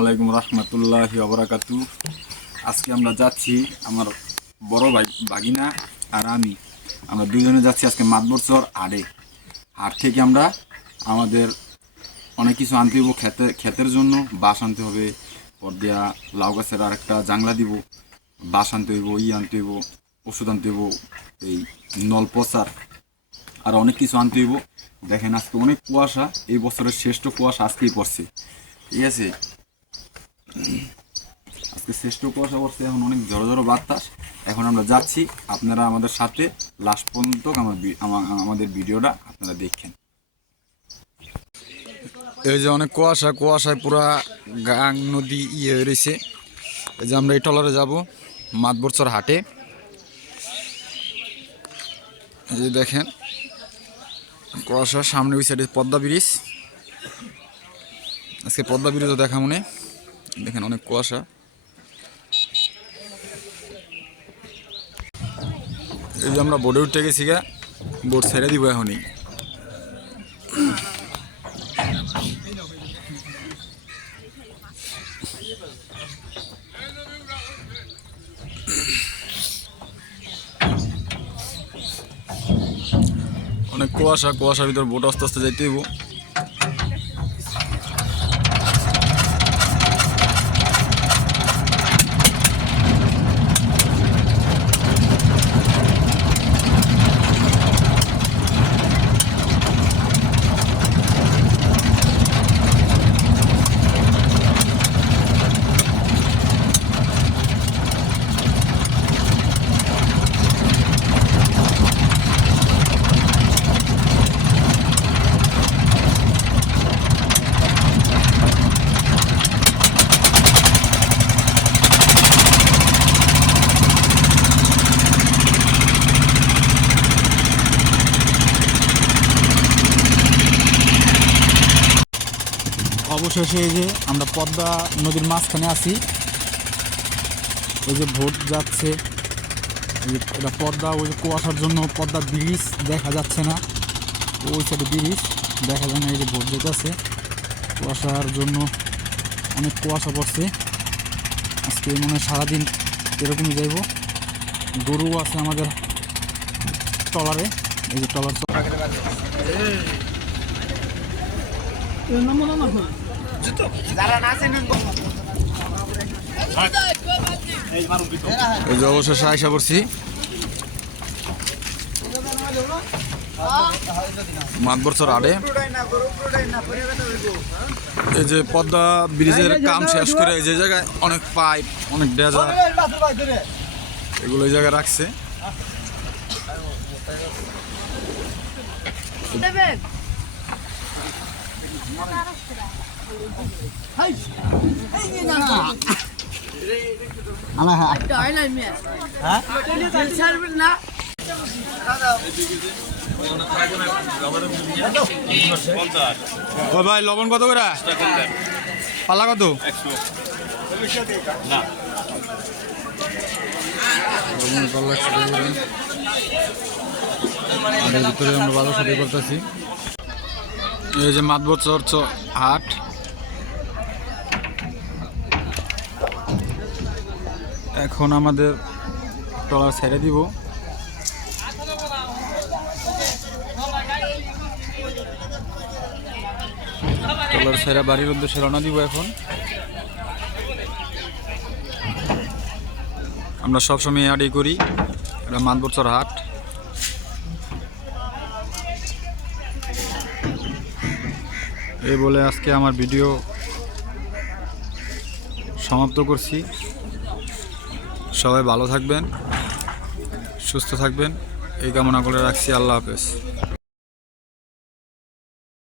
আলাইকুম রহমতুল্লাহ অবরাকাতু আজকে আমরা যাচ্ছি আমার বড় ভাই বাগিনা আর আমি। আমরা দুজনে যাচ্ছি আজকে মাতবরচর আড়ে হাট থেকে আমরা আমাদের অনেক কিছু আনতে হইব খেতে ক্ষেতের জন্য। বাঁশ আনতে হবে পর দিয়া লাউ গাছের আর একটা জাংলা দিব, বাঁশ আনতে হইব, ই আনতে হইব, ওষুধ আনতে হইব, এই নল পচার আর অনেক কিছু আনতে হইব। দেখেন আজকে অনেক কুয়াশা, এই বছরের শ্রেষ্ঠ কুয়াশা আজকেই পড়ছে। ঠিক আছে? আজকে শ্রেষ্ঠ কুয়াশা পড়ছে এখন অনেক জড়ো জড়ো বাতাস এখন আমরা যাচ্ছি। আপনারা আমাদের সাথে লাস্ট পর্যন্ত আমাদের ভিডিওটা আপনারা দেখেন। এই যে অনেক কুয়াশা, কুয়াশায় পুরা গাং নদী ইয়ে হয়ে রয়েছে। এই যে আমরা এই টলারে যাব, মাতবরচর হাটে। এই যে দেখেন, কুয়াশার সামনে ওই সাইডে পদ্মা ব্রিজ। আজকে পদ্মা ব্রিজও দেখা মনে দেখেন অনেক কুয়াশা। এই যে আমরা বোর্ডে উঠে গেছি গা বোর্ড ছেড়ে দিব এখনই। অনেক কুয়াশা, কুয়াশার ভিতর বোট আস্তে আস্তে যাইতে অবশেষে এই যে আমরা পদ্মা নদীর মাঝখানে আছি। ওই যে ভোট যাচ্ছে। এটা পদ্মা, ওই যে কুয়াশার জন্য পদ্মা ব্রিজ দেখা যাচ্ছে না। ওই সাইডে ব্রিজ দেখা যায় না, এই যে ভোট যেতেছে। কুয়াশার জন্য অনেক কুয়াশা পড়ছে। আজকে মনে হয় সারাদিন এরকমই যাইব। গরু আছে আমাদের টলারে এই যে টলার এই যে অবশেষে আয়সা করছি মাতবরচর আড়ে। এই যে পদ্মা ব্রিজের কাম শেষ করে এই যে জায়গায় অনেক পাইপ অনেক ডেজার এগুলো এই জায়গায় রাখছে। ভাই লবণ কত করে? পাল্লা কত? এর ভিতরে আমরা বারোশো টাকা করতেছি। এই যে মাতবর চর্চ হাট। এখন আমাদের ট্রলার ছেড়ে দিব। ট্রলার ছেড়ে বাড়ির উদ্দেশ্যে রওনা দিব এখন। আমরা সবসময় আড়ি করি। এটা মাতবরচর হাট। এই বলে আজকে আমার ভিডিও সমাপ্ত করছি। সবাই ভালো থাকবেন, সুস্থ থাকবেন, এই কামনা করে রাখছি। আল্লাহ হাফেজ।